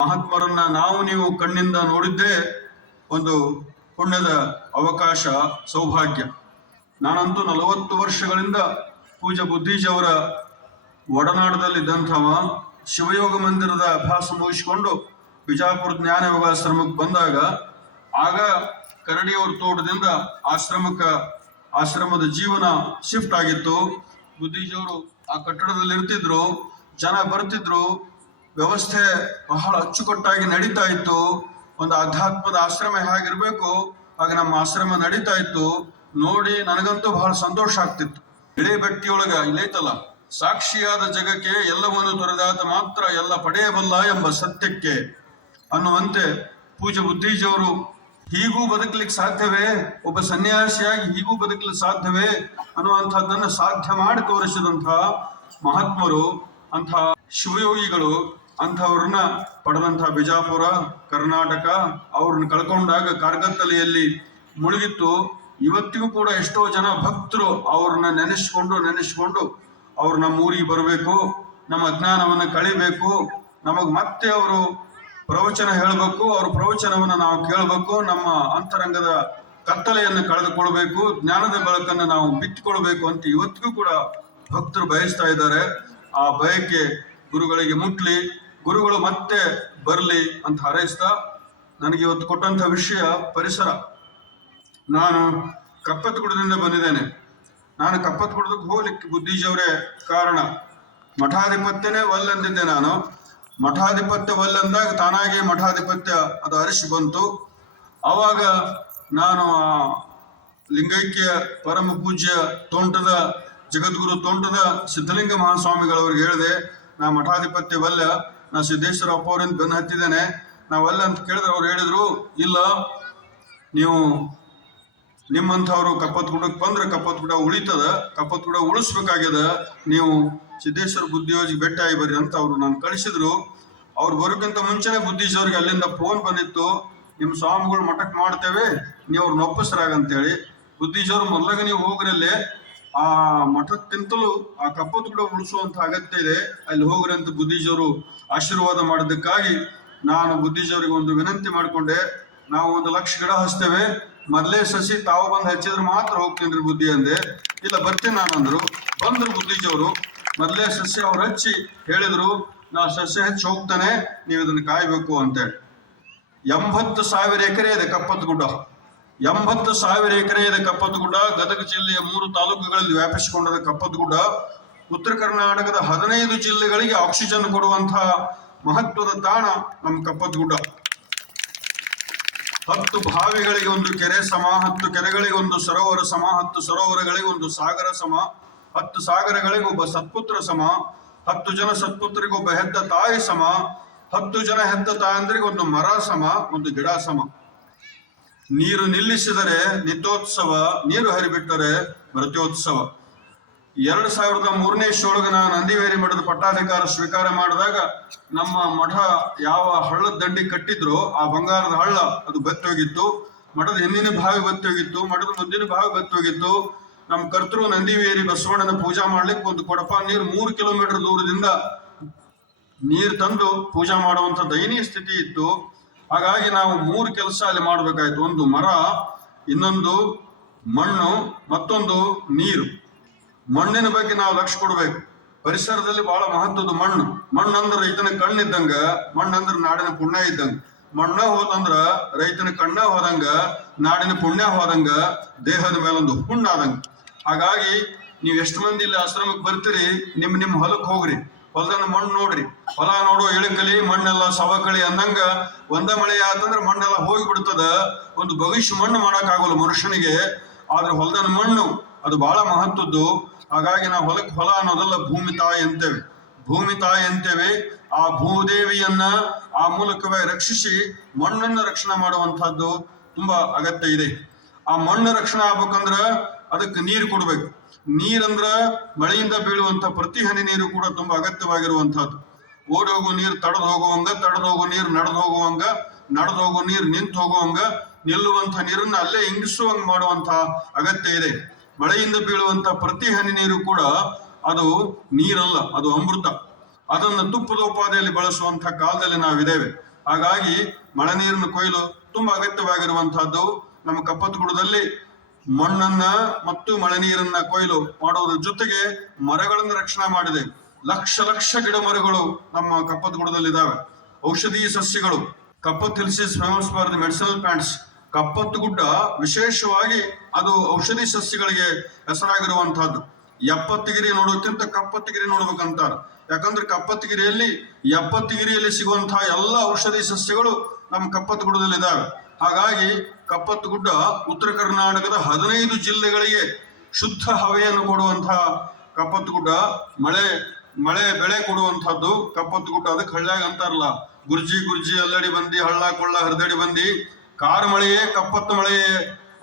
ಮಹಾತ್ಮರನ್ನ ನಾವು ನೀವು ಕಣ್ಣಿಂದ ನೋಡಿದ್ದೇ ಒಂದು ಪುಣ್ಯದ ಅವಕಾಶ, ಸೌಭಾಗ್ಯ. ನಾನಂತೂ 40 ವರ್ಷಗಳಿಂದ ಪೂಜ್ಯ ಬುದ್ಧೀಜಿಯವರ ಒಡನಾಟದಲ್ಲಿದ್ದಂಥವ. ಶಿವಯೋಗ ಮಂದಿರದ ಅಭ್ಯಾಸ ಮುಗಿಸಿಕೊಂಡು ಬಿಜಾಪುರ ಜ್ಞಾನ ಯೋಗಾಶ್ರಮಕ್ಕೆ ಬಂದಾಗ ಆಗ ಕರಡಿಯವರ ತೋಟದಿಂದ ಆಶ್ರಮದ ಜೀವನ ಶಿಫ್ಟ್ ಆಗಿತ್ತು. ಬುದ್ಧೀಜಿಯವರು ಆ ಕಟ್ಟಡದಲ್ಲಿ ಇರ್ತಿದ್ರು, ಜನ ಬರ್ತಿದ್ರು, ವ್ಯವಸ್ಥೆ ಬಹಳ ಅಚ್ಚುಕಟ್ಟಾಗಿ ನಡೀತಾ ಇತ್ತು. ಒಂದು ಆಧ್ಯಾತ್ಮದ ಆಶ್ರಮ ಹೇಗಿರ್ಬೇಕು ಹಾಗೆ ನಮ್ಮ ಆಶ್ರಮ ನಡೀತಾ ಇತ್ತು. ನೋಡಿ ನನಗಂತೂ ಬಹಳ ಸಂತೋಷ ಆಗ್ತಿತ್ತು. ಇಳೆ ಬೆಟ್ಟಿಯೊಳಗ ಇಲ್ಲೈತಲ್ಲ, ಸಾಕ್ಷಿಯಾದ ಜಗಕ್ಕೆ ಎಲ್ಲವನ್ನು ತೊರೆದಾತ ಮಾತ್ರ ಎಲ್ಲ ಪಡೆಯಬಲ್ಲ ಎಂಬ ಸತ್ಯಕ್ಕೆ ಅನ್ನುವಂತೆ ಪೂಜ್ಯ ಬುದ್ಧೀಜಿಯವರು ಹೀಗೂ ಬದುಕಲಿಕ್ಕೆ ಸಾಧ್ಯವೇ, ಒಬ್ಬ ಸನ್ಯಾಸಿಯಾಗಿ ಹೀಗೂ ಬದುಕಲಿಕ್ಕೆ ಸಾಧ್ಯವೇ ಅನ್ನುವಂಥದ್ದನ್ನು ಸಾಧ್ಯ ಮಾಡಿ ತೋರಿಸಿದಂತಹ ಮಹಾತ್ಮರು, ಅಂಥ ಶಿವಯೋಗಿಗಳು, ಅಂಥವ್ರನ್ನ ಪಡೆದಂಥ ಬಿಜಾಪುರ, ಕರ್ನಾಟಕ, ಅವ್ರನ್ನ ಕಳ್ಕೊಂಡಾಗ ಕಾರ್ಗತ್ತಲೆಯಲ್ಲಿ ಮುಳುಗಿತ್ತು. ಇವತ್ತಿಗೂ ಕೂಡ ಎಷ್ಟೋ ಜನ ಭಕ್ತರು ಅವ್ರನ್ನ ನೆನೆಸ್ಕೊಂಡು ಅವ್ರು ನಮ್ಮ ಊರಿಗೆ ಬರಬೇಕು, ನಮ್ಮ ಅಜ್ಞಾನವನ್ನು ಕಳಿಬೇಕು, ನಮಗ್ ಮತ್ತೆ ಅವರು ಪ್ರವಚನ ಹೇಳಬೇಕು, ಅವ್ರ ಪ್ರವಚನವನ್ನು ನಾವು ಕೇಳಬೇಕು, ನಮ್ಮ ಅಂತರಂಗದ ಕತ್ತಲೆಯನ್ನು ಕಳೆದುಕೊಳ್ಬೇಕು, ಜ್ಞಾನದ ಬೆಳಕನ್ನು ನಾವು ಬಿತ್ತುಕೊಳ್ಬೇಕು ಅಂತ ಇವತ್ತಿಗೂ ಕೂಡ ಭಕ್ತರು ಬಯಸ್ತಾ ಇದ್ದಾರೆ. ಆ ಬಯಕೆ ಗುರುಗಳಿಗೆ ಮುಟ್ಲಿ, ಗುರುಗಳು ಮತ್ತೆ ಬರಲಿ ಅಂತ ಹಾರೈಸ್ತಾ, ನನಗೆ ಇವತ್ತು ಕೊಟ್ಟಂತ ವಿಷಯ ಪರಿಸರ. ನಾನು ಕಪ್ಪತ್ತಗುಡದಿಂದ ಬಂದಿದ್ದೇನೆ. ನಾನು ಕಪ್ಪತ್ತಗುಡದಕ್ಕೆ ಹೋಗ್ಲಿಕ್ಕೆ ಬುದ್ಧೀಜಿಯವರೇ ಕಾರಣ. ಮಠಾಧಿಪತ್ಯನೇ ಒಲ್ಲಂದಿದ್ದೆ ನಾನು. ಮಠಾಧಿಪತ್ಯ ಒಲ್ಲಂದಾಗ ತಾನಾಗಿ ಮಠಾಧಿಪತ್ಯ ಅದು ಅರಿಸಿ ಬಂತು. ಆವಾಗ ನಾನು ಲಿಂಗೈಕ್ಯ ಪರಮ ಪೂಜ್ಯ ತೋಂಟದ ಜಗದ್ಗುರು ತೋಂಟದ ಸಿದ್ಧಲಿಂಗ ಮಹಾಸ್ವಾಮಿಗಳವ್ರಿಗೆ ಹೇಳಿದೆ, ನಾ ಮಠಾಧಿಪತ್ಯವಲ್ಲ, ನಾ ಸಿದ್ದೇಶ್ವರ ಅಪ್ಪ ಅವರಿಂದ ಬೆನ್ನು ಹತ್ತಿದ್ದೇನೆ, ನಾವಲ್ಲ ಅಂತ ಕೇಳಿದ್ರೆ ಅವ್ರು ಹೇಳಿದ್ರು, ಇಲ್ಲ, ನೀವು ನಿಮ್ಮಂಥವ್ರು ಕಪ್ಪತ್ತಗುಡಕ್ಕೆ ಬಂದ್ರೆ ಕಪ್ಪತ್ತಗುಡ ಉಳಿತದ, ಕಪ್ಪತ್ತಗುಡ ಉಳಿಸ್ಬೇಕಾಗ್ಯದ, ನೀವು ಸಿದ್ದೇಶ್ವರ ಬುದ್ಧಿಯೋಗಿ ಭೇಟಿ ಆಗಿ ಬರ್ರಿ ಅಂತ ಅವ್ರು ನಾನು ಕಳಿಸಿದ್ರು. ಅವ್ರು ಬರೋಕ್ಕಿಂತ ಮುಂಚೆನೆ ಬುದ್ಧೀಜಿಯವ್ರಿಗೆ ಅಲ್ಲಿಂದ ಫೋನ್ ಬಂದಿತ್ತು, ನಿಮ್ಮ ಸ್ವಾಮಿಗಳು ಮಠಕ್ಕೆ ಮಾಡ್ತೇವೆ, ನೀವು ಅವ್ರನ್ನ ಒಪ್ಪಿಸ್ರಾಗಂತೇಳಿ. ಬುದ್ಧೀಜಿಯವ್ರು ಮೊದಲಾಗ ನೀವು ಹೋಗ್ರಲ್ಲೇ, ಆ ಮಠಕ್ಕಿಂತಲೂ ಆ ಕಪ್ಪತ್ತಗುಡ ಉಳಿಸುವಂತ ಅಗತ್ಯ ಇದೆ, ಅಲ್ಲಿ ಹೋಗ್ರಿ ಅಂತ ಬುದ್ಧೀಜಿಯವರು ಆಶೀರ್ವಾದ ಮಾಡೋದಕ್ಕಾಗಿ ನಾನು ಬುದ್ಧೀಜಿಯವರಿಗೆ ಒಂದು ವಿನಂತಿ ಮಾಡಿಕೊಂಡೆ. ನಾವು 1 ಲಕ್ಷ ಗಿಡ ಹಚ್ತೇವೆ, ಮೊದಲೇ ಸಸಿ ತಾವು ಬಂದು ಹಚ್ಚಿದ್ರೆ ಮಾತ್ರ ಹೋಗ್ತೀನಿ ಬುದ್ಧಿ ಅಂದೆ. ಇಲ್ಲ ಬರ್ತೀನಿ ನಾನು ಅಂದ್ರು. ಬಂದ್ರು ಬುದ್ಧೀಜಿಯವರು, ಮೊದಲೇ ಸಸ್ಯ ಅವ್ರು ಹಚ್ಚಿ ಹೇಳಿದ್ರು, ನಾ ಸಸ್ಯ ಹಚ್ಚಿ ಹೋಗ್ತಾನೆ, ನೀವು ಇದನ್ನು ಕಾಯ್ಬೇಕು ಅಂತೇಳಿ. 80,000 ಎಕರೆ ಇದೆ ಕಪ್ಪತ್ತಗುಡ್ಡ. 80,000 ಎಕರೆ ಇದೆ ಕಪ್ಪತ್ತಗುಡ್ಡ. ಗದಗ ಜಿಲ್ಲೆಯ 3 ತಾಲೂಕುಗಳಲ್ಲಿ ವ್ಯಾಪಿಸಿಕೊಂಡದ ಕಪ್ಪತ್ತಗುಡ್ಡ ಉತ್ತರ ಕರ್ನಾಟಕದ 15 ಜಿಲ್ಲೆಗಳಿಗೆ ಆಕ್ಸಿಜನ್ ಕೊಡುವಂತಹ ಮಹತ್ವದ ತಾಣ ನಮ್ಮ ಕಪ್ಪತ್ತಗುಡ್ಡ. 10 ಬಾವಿಗಳಿಗೆ ಒಂದು ಕೆರೆ ಸಮ, 10 ಕೆರೆಗಳಿಗೆ ಒಂದು ಸರೋವರ ಸಮ, 10 ಸರೋವರಗಳಿಗೆ ಒಂದು ಸಾಗರ ಸಮ, 10 ಸಾಗರಗಳಿಗೆ ಒಬ್ಬ ಸತ್ಪುತ್ರ ಸಮ, 10 ಜನ ಸತ್ಪುತ್ರಿಗೆ ಒಬ್ಬ ಹೆತ್ತ ತಾಯಿ ಸಮ, 10 ಜನ ಹೆತ್ತ ತಾಯಂದ್ರಿಗೆ ಒಂದು ಮರ ಸಮ, ಒಂದು ಗಿಡ ಸಮ. ನೀರು ನಿಲ್ಲಿಸಿದರೆ ನಿತ್ಯೋತ್ಸವ, ನೀರು ಹರಿಬಿಟ್ಟರೆ ಮೃತ್ಯೋತ್ಸವ. 2003ನೇ ಇಸ್ವಿಯೊಳಗೆ ನಾನು ನಂದಿವೇರಿ ಮಠದ ಪಟ್ಟಾಧಿಕಾರ ಸ್ವೀಕಾರ ಮಾಡಿದಾಗ ನಮ್ಮ ಮಠ ಯಾವ ಹಳ್ಳದ ದಂಡಿ ಕಟ್ಟಿದ್ರು ಆ ಬಂಗಾರದ ಹಳ್ಳ ಅದು ಬತ್ತೋಗಿತ್ತು. ಮಠದ ಹಿಂದಿನ ಬಾವಿ ಬತ್ತೋಗಿತ್ತು, ಮಠದ ಮುಂದಿನ ಬಾವಿ ಬತ್ತೋಗಿತ್ತು. ನಮ್ಮ ಕರ್ತೃ ನಂದಿವೇರಿ ಬಸವಣ್ಣನ ಪೂಜಾ ಮಾಡ್ಲಿಕ್ಕೆ ಒಂದು ಕೊಡಪ ನೀರು 3 ಕಿಲೋಮೀಟರ್ ದೂರದಿಂದ ನೀರು ತಂದು ಪೂಜಾ ಮಾಡುವಂತ ದಯನೀಯ ಸ್ಥಿತಿ ಇತ್ತು. ಹಾಗಾಗಿ ನಾವು 3 ಕೆಲಸ ಅಲ್ಲಿ ಮಾಡ್ಬೇಕಾಯ್ತು. ಒಂದು ಮರ, ಇನ್ನೊಂದು ಮಣ್ಣು, ಮತ್ತೊಂದು ನೀರು. ಮಣ್ಣಿನ ಬಗ್ಗೆ ನಾವು ಲಕ್ಷ್ಯ ಕೊಡ್ಬೇಕು. ಪರಿಸರದಲ್ಲಿ ಬಹಳ ಮಹತ್ವದ ಮಣ್ಣು. ಮಣ್ಣಂದ್ರೆ ರೈತನ ಕಣ್ಣಿದ್ದಂಗ, ಮಣ್ಣಂದ್ರೆ ನಾಡಿನ ಪುಣ್ಯ ಇದ್ದಂಗ. ಮಣ್ಣ ಹೋದಂದ್ರ ರೈತನ ಕಣ್ಣ ಹೋದಂಗ, ನಾಡಿನ ಪುಣ್ಯ ಹೋದಂಗ, ದೇಹದ ಮೇಲೊಂದು ಹುಣ್ಣಾದಂಗ. ಹಾಗಾಗಿ ನೀವು ಎಷ್ಟು ಮಂದಿ ಇಲ್ಲಿ ಆಶ್ರಮಕ್ಕೆ ಬರ್ತೀರಿ, ನಿಮ್ಮ ಹೊಲಕ್ಕೆ ಹೋಗ್ರಿ, ಹೊಲದ ಮಣ್ಣು ನೋಡ್ರಿ. ಹೊಲ ನೋಡೋ ಇಳಕಲಿ, ಮಣ್ಣೆಲ್ಲ ಸವಕಳಿ ಅಂದಂಗ ಒಂದ ಮಳೆ ಆತಂದ್ರೆ ಮಣ್ಣೆಲ್ಲ ಹೋಗಿ ಬಿಡ್ತದ. ಒಂದು ಭವಿಷ್ಯ ಮಣ್ಣು ಮಾಡಕ್ ಆಗೋಲ್ಲ ಮನುಷ್ಯನಿಗೆ. ಆದ್ರೆ ಹೊಲದ ಮಣ್ಣು ಅದು ಬಹಳ ಮಹತ್ವದ್ದು. ಹಾಗಾಗಿ ನಾವು ಹೊಲ ಅನ್ನೋದಲ್ಲ, ಭೂಮಿ ತಾಯಿ ಅಂತೇವೆ. ಭೂಮಿ ತಾಯಿ ಅಂತೇವೆ. ಆ ಭೂದೇವಿಯನ್ನ ಆ ಮೂಲಕವೇ ರಕ್ಷಿಸಿ ಮಣ್ಣನ್ನು ರಕ್ಷಣೆ ಮಾಡುವಂತಹದ್ದು ತುಂಬಾ ಅಗತ್ಯ ಇದೆ. ಆ ಮಣ್ಣು ರಕ್ಷಣೆ ಆಗ್ಬೇಕಂದ್ರ ಅದಕ್ಕೆ ನೀರು ಕೊಡ್ಬೇಕು. ನೀರಂದ್ರ ಮಳೆಯಿಂದ ಬೀಳುವಂತ ಪ್ರತಿ ಹನಿ ನೀರು ಕೂಡ ತುಂಬಾ ಅಗತ್ಯವಾಗಿರುವಂತಹದ್ದು. ಓಡಿ ಹೋಗೋ ನೀರು ತಡೆದು ಹೋಗುವಂಗ, ತಡೆದು ಹೋಗೋ ನೀರು ನಡೆದು ಹೋಗುವಂಗ, ನಡೆದು ಹೋಗೋ ನೀರು ನಿಂತು ಹೋಗುವಂಗ, ನಿಲ್ಲುವಂತ ನೀರನ್ನ ಅಲ್ಲೇ ಇಂಗಿಸುವಂಗ ಮಾಡುವಂತಹ ಅಗತ್ಯ ಇದೆ. ಮಳೆಯಿಂದ ಬೀಳುವಂತ ಪ್ರತಿ ಹನಿ ನೀರು ಕೂಡ ಅದು ನೀರಲ್ಲ, ಅದು ಅಮೃತ. ಅದನ್ನು ತುಪ್ಪದ ಉಪಾದಿಯಲ್ಲಿ ಬಳಸುವಂತಹ ಕಾಲದಲ್ಲಿ ನಾವಿದ್ದೇವೆ. ಹಾಗಾಗಿ ಮಳೆ ನೀರಿನ ಕೊಯ್ಲು ತುಂಬಾ ಅಗತ್ಯವಾಗಿರುವಂತಹದ್ದು. ನಮ್ಮ ಕಪ್ಪತ್ತಗುಡದಲ್ಲಿ ಮಣ್ಣನ್ನ ಮತ್ತು ಮಳೆ ನೀರನ್ನ ಕೊಯ್ಲು ಮಾಡುವುದರ ಜೊತೆಗೆ ಮರಗಳನ್ನು ರಕ್ಷಣೆ ಮಾಡಿದೆ. ಲಕ್ಷ ಲಕ್ಷ ಗಿಡ ಮರಗಳು ನಮ್ಮ ಕಪ್ಪತ್ತಗುಡದಲ್ಲಿದ್ದಾವೆ. ಔಷಧೀಯ ಸಸ್ಯಗಳು. Kappat hills is famous for the medicinal plants. ಕಪ್ಪತ್ತಗುಡ್ಡ ವಿಶೇಷವಾಗಿ ಅದು ಔಷಧಿ ಸಸ್ಯಗಳಿಗೆ ಹೆಸರಾಗಿರುವಂತಹದ್ದು. ಎಪ್ಪತ್ತಗಿರಿ ನೋಡೋಕ್ಕಿಂತ ಕಪ್ಪತ್ತಗಿರಿ ನೋಡ್ಬೇಕಂತಾರ. ಯಾಕಂದ್ರೆ ಎಪ್ಪತ್ತಗಿರಿಯಲ್ಲಿ ಸಿಗುವಂತಹ ಎಲ್ಲ ಔಷಧಿ ಸಸ್ಯಗಳು ನಮ್ಮ ಕಪ್ಪತ್ತಗುಡ್ಡದಲ್ಲಿದ್ದಾವೆ. ಹಾಗಾಗಿ ಕಪ್ಪತ್ತಗುಡ್ಡ ಉತ್ತರ ಕರ್ನಾಟಕದ 15 ಜಿಲ್ಲೆಗಳಿಗೆ ಶುದ್ಧ ಹವೆಯನ್ನು ಕೊಡುವಂತಹ ಕಪ್ಪತ್ತಗುಡ್ಡ, ಮಳೆ ಬೆಳೆ ಕೊಡುವಂತಹದ್ದು ಕಪ್ಪತ್ತಗುಡ್ಡ. ಅದಕ್ಕೆ ಹಳ್ಳ್ಯಾಗ ಅಂತಾರಲ್ಲ, ಗುರ್ಜಿ ಅಲ್ಲಡಿ ಬಂದಿ, ಹಳ್ಳ ಕೊಳ್ಳ ಹರಿದಡಿ ಬಂದಿ. ಕಾರ್ ಮಳೆಯೇ ಕಪ್ಪತ್ತು ಮಳೆಯೇ.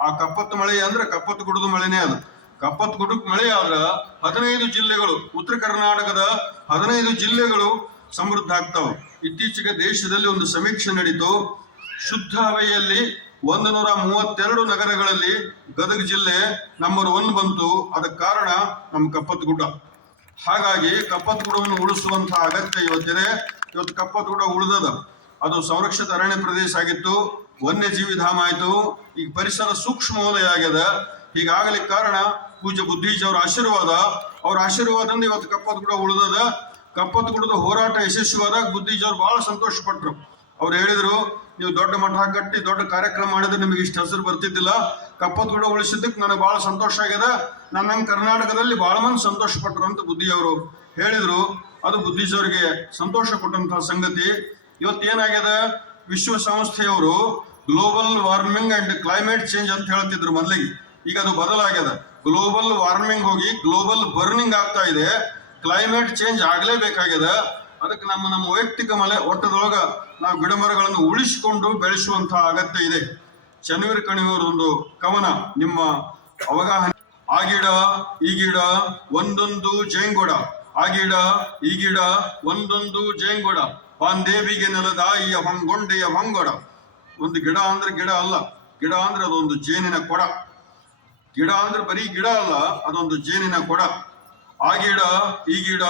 ಆ ಕಪ್ಪತ್ತು ಮಳೆ ಅಂದ್ರೆ ಕಪ್ಪತ್ತಗುಡ್ಡದ ಮಳೆನೇ ಅದು. ಕಪ್ಪತ್ತಗುಡ್ಡಕ್ಕೆ ಮಳೆ ಆದ್ರ 15 ಜಿಲ್ಲೆಗಳು, ಉತ್ತರ ಕರ್ನಾಟಕದ 15 ಜಿಲ್ಲೆಗಳು ಸಮೃದ್ಧ ಆಗ್ತಾವ. ಇತ್ತೀಚೆಗೆ ದೇಶದಲ್ಲಿ ಒಂದು ಸಮೀಕ್ಷೆ ನಡೀತು. ಶುದ್ಧ ಹವೆಯಲ್ಲಿ 132 ನಗರಗಳಲ್ಲಿ ಗದಗ ಜಿಲ್ಲೆ ನಂಬರ್ 1 ಬಂತು. ಅದಕ್ಕೆ ಕಾರಣ ನಮ್ಮ ಕಪ್ಪತ್ತಗುಡ್ಡ. ಹಾಗಾಗಿ ಕಪ್ಪತ್ತಗುಡ್ಡವನ್ನು ಉಳಿಸುವಂತಹ ಅಗತ್ಯ ಇವತ್ತಿದೆ. ಇವತ್ತು ಕಪ್ಪತ್ತಗುಡ್ಡ ಉಳಿದದ. ಅದು ಸಂರಕ್ಷಿತ ಅರಣ್ಯ ಪ್ರದೇಶ ಆಗಿತ್ತು, ವನ್ಯಜೀವಿ ಧಾಮ ಆಯ್ತು, ಈಗ ಪರಿಸರ ಸೂಕ್ಷ್ಮ ವಲಯ ಆಗ್ಯದ. ಹೀಗಾಗಲಿಕ್ಕೆ ಕಾರಣ ಪೂಜ್ಯ ಬುದ್ಧೀಜಿ ಅವ್ರ ಆಶೀರ್ವಾದದಿಂದ ಇವತ್ತು ಕಪ್ಪತ್ತಗುಡ್ಡ ಉಳಿದದ. ಕಪ್ಪತ್ತಗುಡ್ಡದ ಹೋರಾಟ ಯಶಸ್ವಿಯಾದಾಗ ಬುದ್ಧೀಜಿ ಅವ್ರು ಬಹಳ ಸಂತೋಷ ಪಟ್ರು. ಅವ್ರು ಹೇಳಿದ್ರು, ನೀವು ದೊಡ್ಡ ಮಠ ಕಟ್ಟಿ ದೊಡ್ಡ ಕಾರ್ಯಕ್ರಮ ಮಾಡಿದ್ರೆ ನಿಮಗೆ ಇಷ್ಟು ಹೆಸರು ಬರ್ತಿದ್ದಿಲ್ಲ. ಕಪ್ಪತ್ತಗುಡ್ಡ ಉಳಿಸಿದ್ದಕ್ಕೆ ನನಗೆ ಬಹಳ ಸಂತೋಷ ಆಗ್ಯದ. ನನ್ನಂಗೆ ಕರ್ನಾಟಕದಲ್ಲಿ ಬಹಳ ಮಂದಿ ಸಂತೋಷ ಪಟ್ರು ಅಂತ ಬುದ್ಧಿಯವರು ಹೇಳಿದ್ರು. ಅದು ಬುದ್ಧೀಜಿ ಅವರಿಗೆ ಸಂತೋಷ ಕೊಟ್ಟಂತಹ ಸಂಗತಿ. ಇವತ್ತೇನಾಗ್ಯದ, ವಿಶ್ವಸಂಸ್ಥೆಯವರು global warming and climate change ಅಂತ ಹೇಳ್ತಿದ್ರು ಮೊದಲಿಗೆ. ಈಗ ಅದು ಬದಲಾಗ್ಯದ. ಗ್ಲೋಬಲ್ ವಾರ್ಮಿಂಗ್ ಹೋಗಿ ಗ್ಲೋಬಲ್ ಬರ್ನಿಂಗ್ ಆಗ್ತಾ ಇದೆ. ಕ್ಲೈಮೇಟ್ ಚೇಂಜ್ ಆಗ್ಲೇಬೇಕಾಗ್ಯದ. ಅದಕ್ಕೆ ನಮ್ಮ ವೈಯಕ್ತಿಕ ಒಟ್ಟದೊಳಗ ನಾವು ಗಿಡ ಮರಗಳನ್ನು ಉಳಿಸಿಕೊಂಡು ಬೆಳೆಸುವಂತಹ ಅಗತ್ಯ ಇದೆ. ಚನ್ನವೀರ ಕಣಿಯವರ ಒಂದು ಕವನ ನಿಮ್ಮ ಅವಗಾಹನೆ. ಆ ಗಿಡ ಈ ಗಿಡ ಒಂದೊಂದು ಜೇಂಗೊಡ, ಆ ಗಿಡ ಈ ಗಿಡ ಒಂದೊಂದು ಜೇಂಗೊಡ, ಬಾಂದೇವಿಗೆ ನೆಲದಾಯಿಯ ಹೊಂಗೊಂಡೆಯ ಹೊಂಗೊಡ. ಒಂದು ಗಿಡ ಅಂದ್ರೆ ಗಿಡ ಅಲ್ಲ, ಗಿಡ ಅಂದ್ರೆ ಅದೊಂದು ಜೇನಿನ ಕೊಡ. ಗಿಡ ಅಂದ್ರೆ ಬರೀ ಗಿಡ ಅಲ್ಲ, ಅದೊಂದು ಜೇನಿನ ಕೊಡ. ಆ ಗಿಡ ಈ ಗಿಡ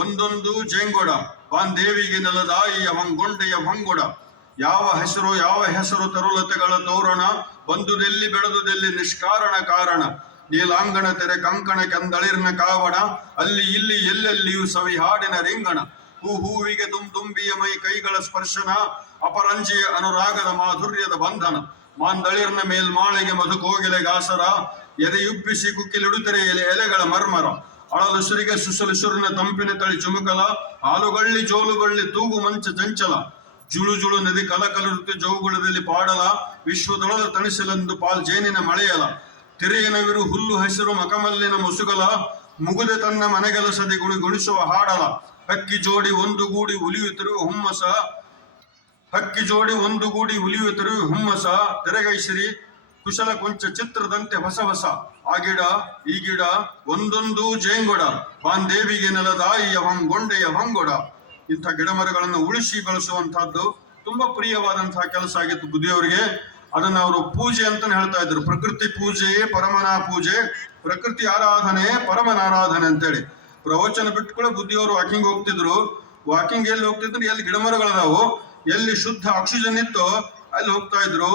ಒಂದೊಂದು ಜೇಂಗೊಡ, ಬಾಂದೇವಿಗೆ ನೆಲದಾಯಿಯ ಹೊಂಗೊಂಡೆಯ ಹೊಂಗೊಡ. ಯಾವ ಹೆಸರು ತರುಲತೆಗಳ ತೋರಣ, ಬಂದುದೆಲ್ಲಿ ಬೆಳೆದುದೆಲ್ಲಿ ನಿಷ್ಕಾರಣ ಕಾರಣ. ನೀಲಾಂಗಣ ತೆರೆ ಕಂಕಣ ಕೆಂದಳಿರ್ನ ಕಾವಣ, ಅಲ್ಲಿ ಇಲ್ಲಿ ಎಲ್ಲೆಲ್ಲಿಯೂ ಸವಿ ಹಾಡಿನ ರಿಂಗಣ. ಹೂವಿಗೆ ತುಂಬಿಯ ಮೈ ಕೈಗಳ ಸ್ಪರ್ಶನ, ಅಪರಂಜಿಯ ಅನುರಾಗದ ಮಾಧುರ್ಯದ ಬಂಧನ. ಮಾಂದಳಿರ್ನ ಮೇಲ್ಮಾಳೆಗೆ ಮಧುಕೋಗಿಲೆಗಾಸರ, ಎದೆಯುಬ್ಬಿಸಿ ಕುಕ್ಕಿಲಿಡುತ್ತರೆ ಎಲೆಗಳ ಮರ್ಮರ. ಅಳಲು ಸುರಿಗೆ ಸುಸಲು ಸುರಿನ ತಂಪಿನ ತಳಿ ಚುಮುಕಲ, ಹಾಲುಗಳ್ಳಿ ಜೋಲುಗಳ್ಳಿ ತೂಗು ಮಂಚ ಚಂಚಲ. ಜುಳು ನದಿ ಕಲಕಲುರುತ್ತಿ ಜೌಗುಳದಲ್ಲಿ ಪಾಡಲ, ವಿಶ್ವದೊಳದ ತಣಿಸಲೆಂದು ಜೇನಿನ ಮಳೆಯಲ. ತಿರೆಯನವಿರು ಹುಲ್ಲು ಹಸಿರು ಮಕಮಲ್ಲಿನ ಮುಸುಗಲ, ಮುಗುದೆ ತನ್ನ ಮನೆಗೆಲಸದಿ ಗುಣಿಸುವ ಹಾಡಲ. ಹಕ್ಕಿ ಜೋಡಿ ಒಂದುಗೂಡಿ ಉಲಿಯುತ್ತಿರು ಹುಮ್ಮಸ, ತೆರೆಗೈಸಿರಿ ಕುಶಲ ಕೊಂಚ ಚಿತ್ರದಂತೆ ಹೊಸ. ಆ ಗಿಡ ಈ ಗಿಡ ಒಂದೊಂದು ಜೇಂಗೊಡ, ಬಾಂದೇವಿಗೆ ನೆಲದಾಯಿಯ ಹೊಂಗೊಂಡೆಯ ಹೊಂಗೊಡ. ಇಂಥ ಗಿಡ ಮರಗಳನ್ನು ಉಳಿಸಿ ಬೆಳೆಸುವಂತಹದ್ದು ತುಂಬಾ ಪ್ರಿಯವಾದಂತಹ ಕೆಲಸ ಆಗಿತ್ತು ಬುದ್ಧಿಯವರಿಗೆ. ಅದನ್ನ ಅವರು ಪೂಜೆ ಅಂತಾನೆ ಹೇಳ್ತಾ ಇದ್ರು. ಪ್ರಕೃತಿ ಪೂಜೆಯೇ ಪರಮನ ಪೂಜೆ, ಪ್ರಕೃತಿ ಆರಾಧನೆ ಪರಮನ ಆರಾಧನೆ ಅಂತೇಳಿ. ಪ್ರವಚನ ಬಿಟ್ಟುಕೊಳ್ಳೆ ಬುದ್ಧಿಯವರು ವಾಕಿಂಗ್ ಹೋಗ್ತಿದ್ರು. ವಾಕಿಂಗ್ ಎಲ್ಲಿ ಹೋಗ್ತಿದ್ರು, ಎಲ್ಲಿ ಗಿಡ ಮರಗಳದಾವು, ಎಲ್ಲಿ ಶುದ್ಧ ಆಕ್ಸಿಜನ್ ಇತ್ತು ಅಲ್ಲಿ ಹೋಗ್ತಾ ಇದ್ರು.